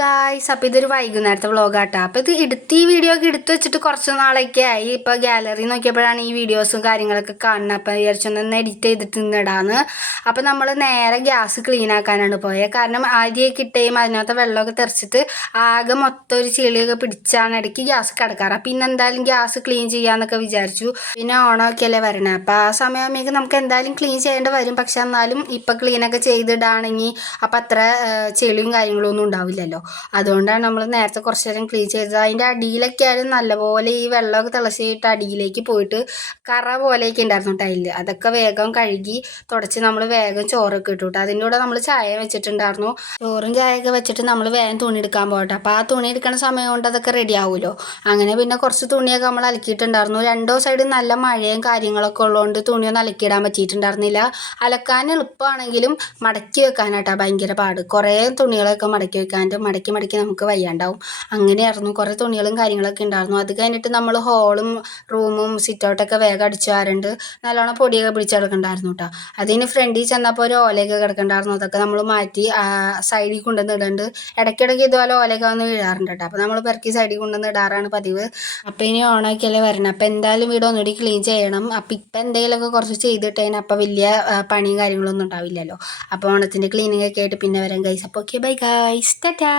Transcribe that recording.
Guys, അപ്പോൾ ഇതൊരു വൈകുന്നേരത്തെ വ്ളോഗാട്ടോ. അപ്പോൾ ഈ വീഡിയോ ഒക്കെ എടുത്ത് വെച്ചിട്ട് കുറച്ച് നാളൊക്കെ ആയി. ഇപ്പോൾ ഗാലറി നോക്കിയപ്പോഴാണ് ഈ വീഡിയോസും കാര്യങ്ങളൊക്കെ കാണുന്നത്. അപ്പോൾ വിചാരിച്ചൊന്ന് എഡിറ്റ് ചെയ്തിട്ട് ഇന്നിടാന്ന്. അപ്പോൾ നമ്മൾ നേരെ ഗ്യാസ് ക്ലീൻ ആക്കാനാണ് പോയത്. കാരണം അരിയൊക്കെ ഇട്ടേയും അതിനകത്ത് വെള്ളമൊക്കെ തെറിച്ചിട്ട് ആകെ മൊത്തം ഒരു ചെളിയൊക്കെ പിടിച്ചാണ് ഇടയ്ക്ക് ഗ്യാസ് കിടക്കാറ്. അപ്പോൾ ഇന്ന് എന്തായാലും ഗ്യാസ് ക്ലീൻ ചെയ്യാമെന്നൊക്കെ വിചാരിച്ചു. പിന്നെ ഓണമൊക്കെയല്ലേ വരണേ, അപ്പോൾ ആ സമയമാകുമ്പോഴേക്കും നമുക്ക് എന്തായാലും ക്ലീൻ ചെയ്യേണ്ടി വരും. പക്ഷെ എന്നാലും ഇപ്പോൾ ക്ലീനൊക്കെ ചെയ്തിടാണെങ്കിൽ അപ്പം അത്ര ചെളിയും കാര്യങ്ങളൊന്നും ഉണ്ടാവില്ലല്ലോ. അതുകൊണ്ടാണ് നമ്മൾ നേരത്തെ കുറച്ച് നേരം ക്ലീൻ ചെയ്തത്. അതിൻ്റെ അടിയിലൊക്കെ ആയാലും നല്ലപോലെ ഈ വെള്ളമൊക്കെ തിളച്ചിട്ട് അടിയിലേക്ക് പോയിട്ട് കറ പോലെയൊക്കെ ഉണ്ടായിരുന്നു ടൈലിൽ. അതൊക്കെ വേഗം കഴുകി തുടച്ച് നമ്മൾ വേഗം ചോറൊക്കെ ഇട്ടു കേട്ടോ. അതിൻ്റെ കൂടെ നമ്മൾ ചായ വെച്ചിട്ടുണ്ടായിരുന്നു. ചോറും ചായയൊക്കെ വെച്ചിട്ട് നമ്മൾ വേഗം തുണി എടുക്കാൻ പോകട്ടെ. അപ്പോൾ ആ തുണി എടുക്കുന്ന സമയം കൊണ്ട് അതൊക്കെ റെഡി ആവുമല്ലോ. അങ്ങനെ പിന്നെ കുറച്ച് തുണിയൊക്കെ നമ്മൾ അലക്കിയിട്ടുണ്ടായിരുന്നു. 2 ദിവസമായിട്ട് നല്ല മഴയും കാര്യങ്ങളൊക്കെ ഉള്ളതുകൊണ്ട് തുണിയൊന്നും അലക്കിയിടാൻ പറ്റിയിട്ടുണ്ടായിരുന്നില്ല. അലക്കാൻ എളുപ്പമാണെങ്കിലും മടക്കി വെക്കാനായിട്ടാണ് ഭയങ്കര പാട്. കുറേ തുണികളൊക്കെ മടക്കി വെക്കാണ്ട് മടക്കി നമുക്ക് വയ്യാണ്ടാവും. അങ്ങനെയായിരുന്നു. കുറേ തുണികളും കാര്യങ്ങളൊക്കെ ഉണ്ടായിരുന്നു. അത് കഴിഞ്ഞിട്ട് നമ്മൾ ഹോളും റൂമും സിറ്റൗട്ടൊക്കെ വേഗം അടിച്ചു വാരുന്നുണ്ട്. നല്ലോണം പൊടിയൊക്കെ പിടിച്ചെടുക്കണ്ടായിരുന്നു കേട്ടോ. അതിന് ഫ്രണ്ടിൽ ചെന്നപ്പോൾ ഒരു ഓലയൊക്കെ കിടക്കണ്ടായിരുന്നു. അതൊക്കെ നമ്മൾ മാറ്റി സൈഡിൽ കൊണ്ടുവന്ന് ഇടുന്നുണ്ട്. ഇടയ്ക്കിടയ്ക്ക് ഇതുപോലെ ഓലയൊക്കെ വന്ന് വീഴാറുണ്ട് കേട്ടോ. അപ്പോൾ നമ്മൾ പെറുക്കി സൈഡിൽ കൊണ്ടുവന്ന് ഇടാറാണ് പതിവ്. അപ്പോൾ ഇനി ഓണമൊക്കെയല്ലേ വരണം. അപ്പോൾ എന്തായാലും വീട് ഒന്നുകൂടി ക്ലീൻ ചെയ്യണം. അപ്പോൾ ഇപ്പം എന്തെങ്കിലുമൊക്കെ കുറച്ച് ചെയ്തിട്ടതിന് അപ്പോൾ വലിയ പണിയും കാര്യങ്ങളൊന്നും ഉണ്ടാവില്ലല്ലോ. അപ്പോൾ ഓണത്തിൻ്റെ ക്ലീനിങ് ഒക്കെ ആയിട്ട് പിന്നെ വരാം ഗൈസ്. അപ്പോൾ ഓക്കെ, ബൈ ഗൈസ്, ടാറ്റാ.